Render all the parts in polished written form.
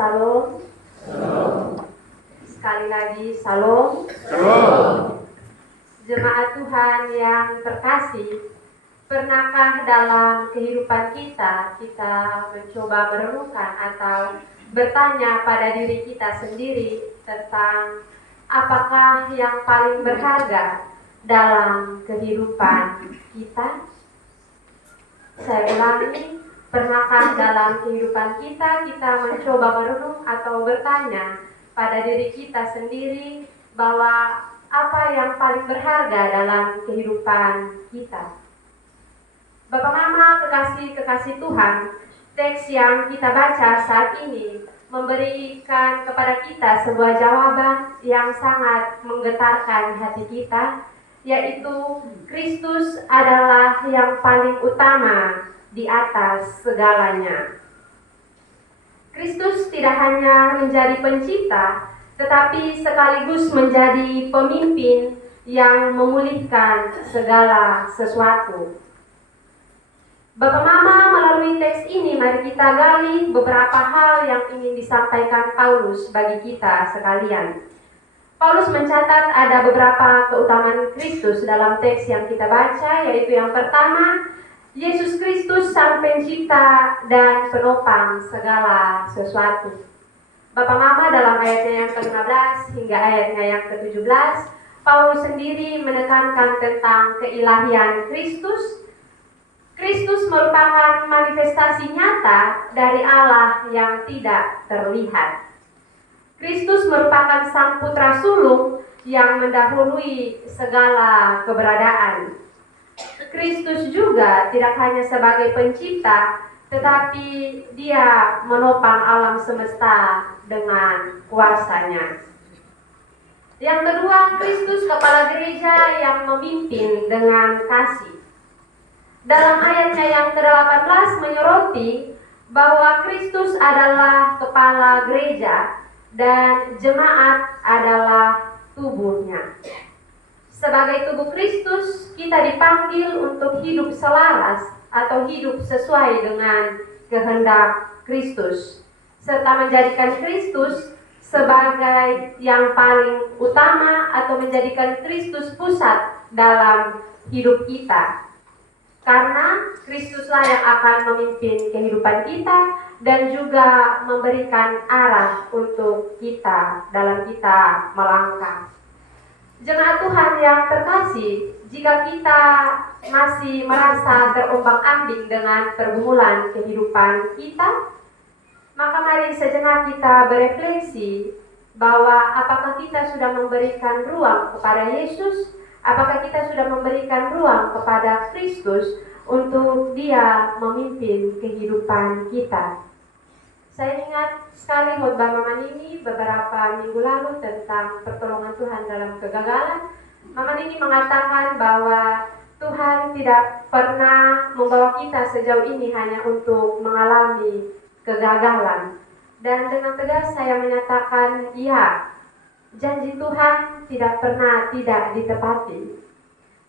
Salam. Sekali lagi salam. Jemaat Tuhan yang terkasih, pernahkah dalam kehidupan kita mencoba merenungkan atau bertanya pada diri kita sendiri tentang apakah yang paling berharga dalam kehidupan kita? Saya ulangi, pernahkah dalam kehidupan kita mencoba merenung atau bertanya pada diri kita sendiri bahwa apa yang paling berharga dalam kehidupan kita? Bapak Mama, kekasih Tuhan, teks yang kita baca saat ini memberikan kepada kita sebuah jawaban yang sangat menggetarkan hati kita, yaitu Kristus adalah yang paling utama di atas segalanya. Kristus tidak hanya menjadi pencipta, tetapi sekaligus menjadi pemimpin yang memulihkan segala sesuatu. Bapak Mama, melalui teks ini mari kita gali beberapa hal yang ingin disampaikan Paulus bagi kita sekalian. Paulus mencatat ada beberapa keutamaan Kristus dalam teks yang kita baca, yaitu yang pertama, Yesus Kristus sang pencipta dan penopang segala sesuatu. Bapak Mama, dalam ayatnya yang ke-15 hingga ayatnya yang ke-17, Paulus sendiri menekankan tentang keilahian Kristus. Kristus merupakan manifestasi nyata dari Allah yang tidak terlihat. Kristus merupakan sang putra sulung yang mendahului segala keberadaan. Kristus juga tidak hanya sebagai pencipta, tetapi dia menopang alam semesta dengan kuasanya. Yang kedua, Kristus kepala gereja yang memimpin dengan kasih. Dalam ayatnya yang ke-18 menyoroti bahwa Kristus adalah kepala gereja dan jemaat adalah tubuhnya. Sebagai tubuh Kristus, kita dipanggil untuk hidup selaras atau hidup sesuai dengan kehendak Kristus, serta menjadikan Kristus sebagai yang paling utama atau menjadikan Kristus pusat dalam hidup kita. Karena Kristuslah yang akan memimpin kehidupan kita dan juga memberikan arah untuk kita dalam kita melangkah. Jemaat Tuhan yang terkasih, jika kita masih merasa terombang-ambing dengan pergumulan kehidupan kita, maka mari sejenak kita berefleksi bahwa apakah kita sudah memberikan ruang kepada Yesus, apakah kita sudah memberikan ruang kepada Kristus untuk Dia memimpin kehidupan kita. Saya ingat sekali khotbah Mama Nini beberapa minggu lalu tentang pertolongan Tuhan dalam kegagalan. Mama Nini mengatakan bahwa Tuhan tidak pernah membawa kita sejauh ini hanya untuk mengalami kegagalan. Dan dengan tegas saya menyatakan, ya, janji Tuhan tidak pernah tidak ditepati.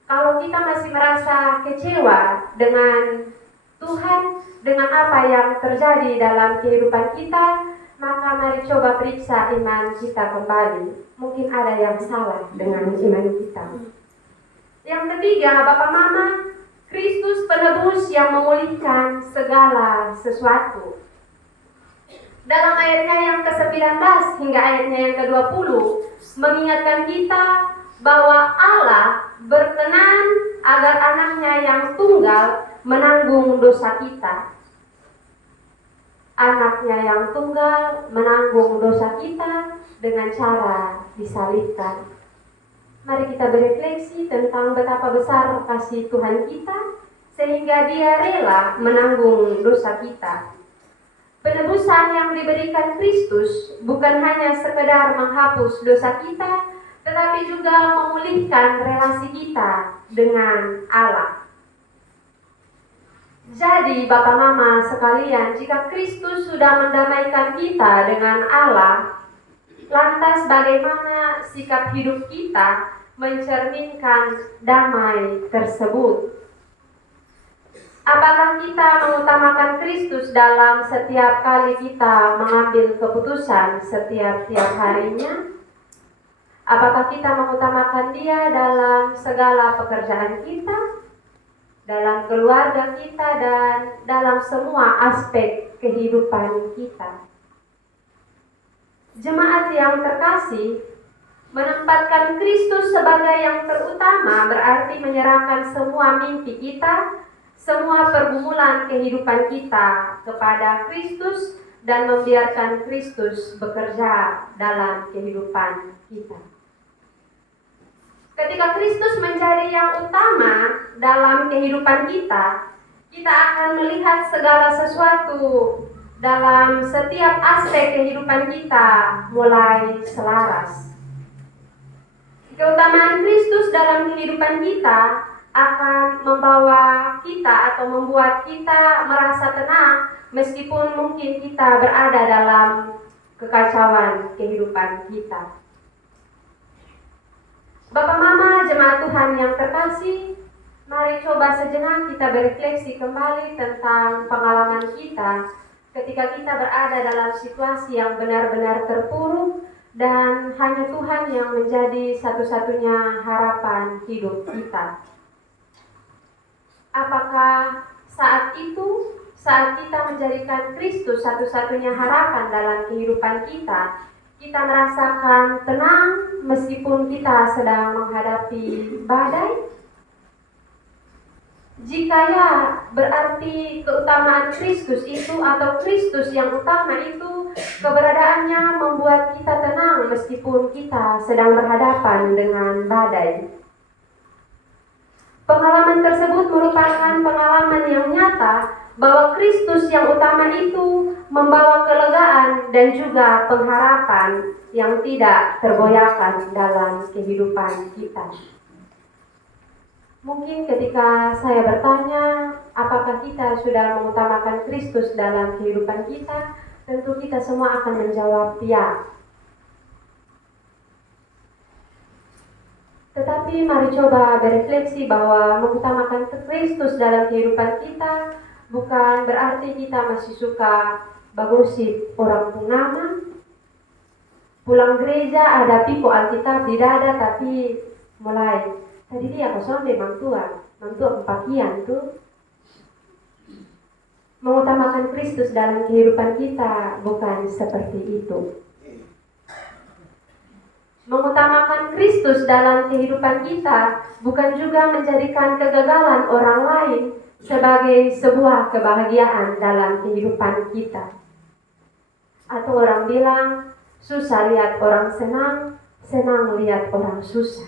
Kalau kita masih merasa kecewa dengan Tuhan, dengan apa yang terjadi dalam kehidupan kita, maka mari coba periksa iman kita kembali. Mungkin ada yang salah dengan iman kita. Yang ketiga, Bapak Mama, Kristus penebus yang memulihkan segala sesuatu. Dalam ayatnya yang ke-19 hingga ayatnya yang ke-20 mengingatkan kita bahwa Allah berkenan agar anaknya yang tunggal menanggung dosa kita. Anaknya yang tunggal menanggung dosa kita dengan cara disalibkan. Mari kita berefleksi tentang betapa besar kasih Tuhan kita sehingga Dia rela menanggung dosa kita. Penebusan yang diberikan Kristus bukan hanya sekedar menghapus dosa kita, tetapi juga memulihkan relasi kita dengan Allah. Jadi Bapak Mama sekalian, jika Kristus sudah mendamaikan kita dengan Allah, lantas bagaimana sikap hidup kita mencerminkan damai tersebut? Apakah kita mengutamakan Kristus dalam setiap kali kita mengambil keputusan setiap harinya? Apakah kita mengutamakan Dia dalam segala pekerjaan kita, dalam keluarga kita, dan dalam semua aspek kehidupan kita? Jemaat yang terkasih, menempatkan Kristus sebagai yang terutama berarti menyerahkan semua mimpi kita, semua pergumulan kehidupan kita kepada Kristus dan membiarkan Kristus bekerja dalam kehidupan kita. Ketika Kristus menjadi yang utama dalam kehidupan kita, kita akan melihat segala sesuatu dalam setiap aspek kehidupan kita mulai selaras. Keutamaan Kristus dalam kehidupan kita akan membawa kita atau membuat kita merasa tenang meskipun mungkin kita berada dalam kekacauan kehidupan kita. Bapak Mama jemaat Tuhan yang terkasih, mari coba sejenak kita berefleksi kembali tentang pengalaman kita ketika kita berada dalam situasi yang benar-benar terpuruk dan hanya Tuhan yang menjadi satu-satunya harapan hidup kita. Apakah saat itu, saat kita menjadikan Kristus satu-satunya harapan dalam kehidupan kita, kita merasakan tenang meskipun kita sedang menghadapi badai? Jika ya, berarti keutamaan Kristus itu atau Kristus yang utama itu keberadaannya membuat kita tenang meskipun kita sedang berhadapan dengan badai. Pengalaman tersebut merupakan pengalaman yang nyata bahwa Kristus yang utama itu membawa kelegaan dan juga pengharapan yang tidak tergoyahkan dalam kehidupan kita. Mungkin ketika saya bertanya, apakah kita sudah mengutamakan Kristus dalam kehidupan kita, tentu kita semua akan menjawab ya. Tetapi mari coba berefleksi bahwa mengutamakan Kristus dalam kehidupan kita bukan berarti kita masih suka bagosip orang punama, pulang gereja ada pipo Alkitab di dada tapi mulai tadi dia kosong deh mantua pakian tuh. Mengutamakan Kristus dalam kehidupan kita bukan seperti itu. Mengutamakan Kristus dalam kehidupan kita bukan juga menjadikan kegagalan orang lain sebagai sebuah kebahagiaan dalam kehidupan kita. Atau orang bilang, susah lihat orang senang, senang lihat orang susah.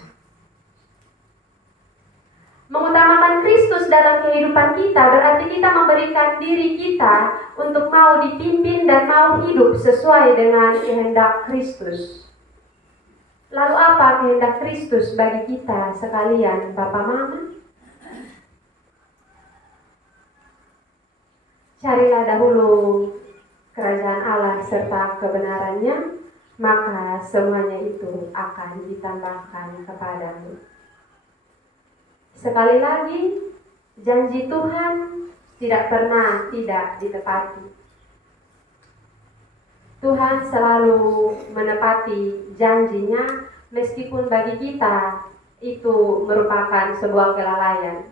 Mengutamakan Kristus dalam kehidupan kita berarti kita memberikan diri kita untuk mau dipimpin dan mau hidup sesuai dengan kehendak Kristus. Lalu apa kehendak Kristus bagi kita sekalian, Bapak Mama? Carilah dahulu kerajaan Allah serta kebenarannya, maka semuanya itu akan ditambahkan kepadamu. Sekali lagi, janji Tuhan tidak pernah tidak ditepati. Tuhan selalu menepati janjinya meskipun bagi kita itu merupakan sebuah kelalaian.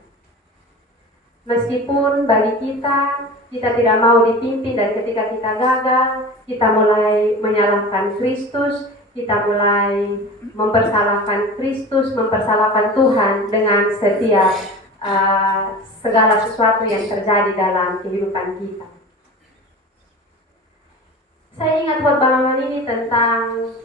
Meskipun bagi kita tidak mau dipimpin dan ketika kita gagal, kita mulai menyalahkan Kristus, kita mulai mempersalahkan Kristus, mempersalahkan Tuhan dengan setiap segala sesuatu yang terjadi dalam kehidupan kita. Saya ingat khotbah Mama ini tentang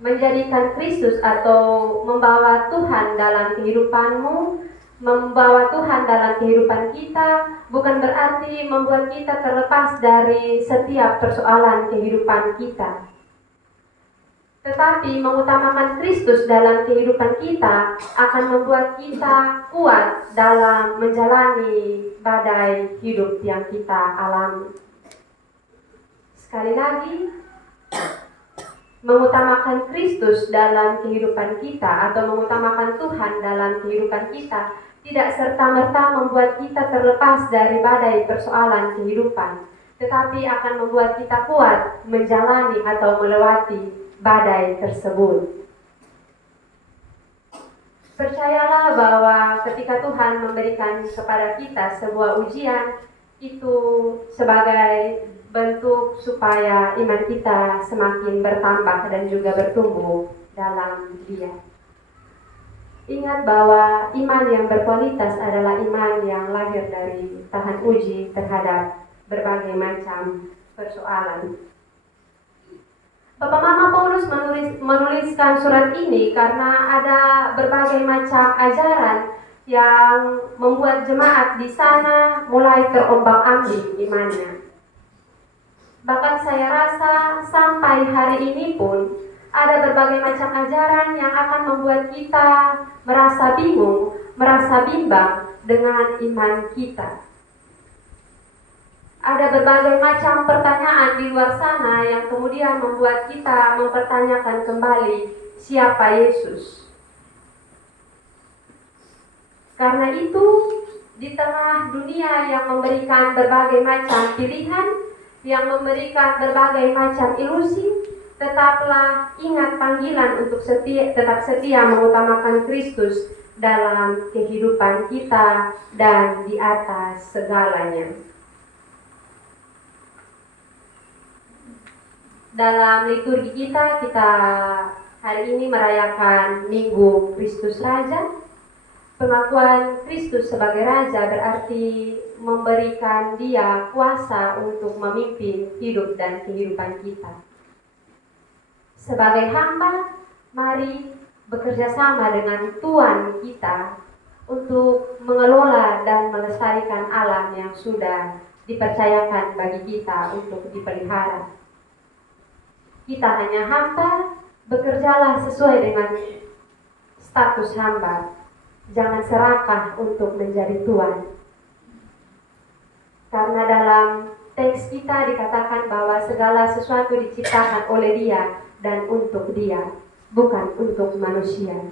menjadikan Kristus atau membawa Tuhan dalam kehidupanmu, membawa Tuhan dalam kehidupan kita bukan berarti membuat kita terlepas dari setiap persoalan kehidupan kita. Tetapi mengutamakan Kristus dalam kehidupan kita akan membuat kita kuat dalam menjalani badai hidup yang kita alami. Sekali lagi, mengutamakan Kristus dalam kehidupan kita atau mengutamakan Tuhan dalam kehidupan kita tidak serta-merta membuat kita terlepas dari badai persoalan kehidupan, tetapi akan membuat kita kuat menjalani atau melewati badai tersebut. Percayalah bahwa ketika Tuhan memberikan kepada kita sebuah ujian, itu sebagai bentuk supaya iman kita semakin bertambah dan juga bertumbuh dalam Dia. Ingat bahwa iman yang berkualitas adalah iman yang lahir dari tahan uji terhadap berbagai macam persoalan. Bapak Mama Paulus menuliskan surat ini karena ada berbagai macam ajaran yang membuat jemaat di sana mulai terombang-ambing imannya. Bahkan saya rasa sampai hari ini pun ada berbagai macam ajaran yang akan membuat kita merasa bingung, merasa bimbang dengan iman kita. Ada berbagai macam pertanyaan di luar sana yang kemudian membuat kita mempertanyakan kembali siapa Yesus. Karena itu, di tengah dunia yang memberikan berbagai macam pilihan, yang memberikan berbagai macam ilusi, tetaplah ingat panggilan untuk tetap setia mengutamakan Kristus dalam kehidupan kita dan di atas segalanya. Dalam liturgi kita hari ini merayakan Minggu Kristus Raja. Pengakuan Kristus sebagai Raja berarti memberikan Dia kuasa untuk memimpin hidup dan kehidupan kita. Sebagai hamba, mari bekerja sama dengan Tuhan kita untuk mengelola dan melestarikan alam yang sudah dipercayakan bagi kita untuk dipelihara. Kita hanya hamba, bekerjalah sesuai dengan status hamba. Jangan serakah untuk menjadi tuan. Karena dalam teks kita dikatakan bahwa segala sesuatu diciptakan oleh Dia dan untuk Dia, bukan untuk manusia.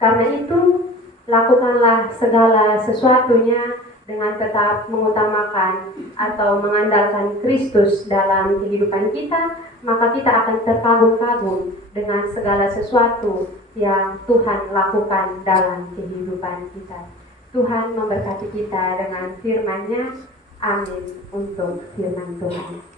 Karena itu, lakukanlah segala sesuatunya dengan tetap mengutamakan atau mengandalkan Kristus dalam kehidupan kita, maka kita akan terkagum-kagum dengan segala sesuatu yang Tuhan lakukan dalam kehidupan kita. Tuhan memberkati kita dengan firman-Nya. Amin untuk firman Tuhan.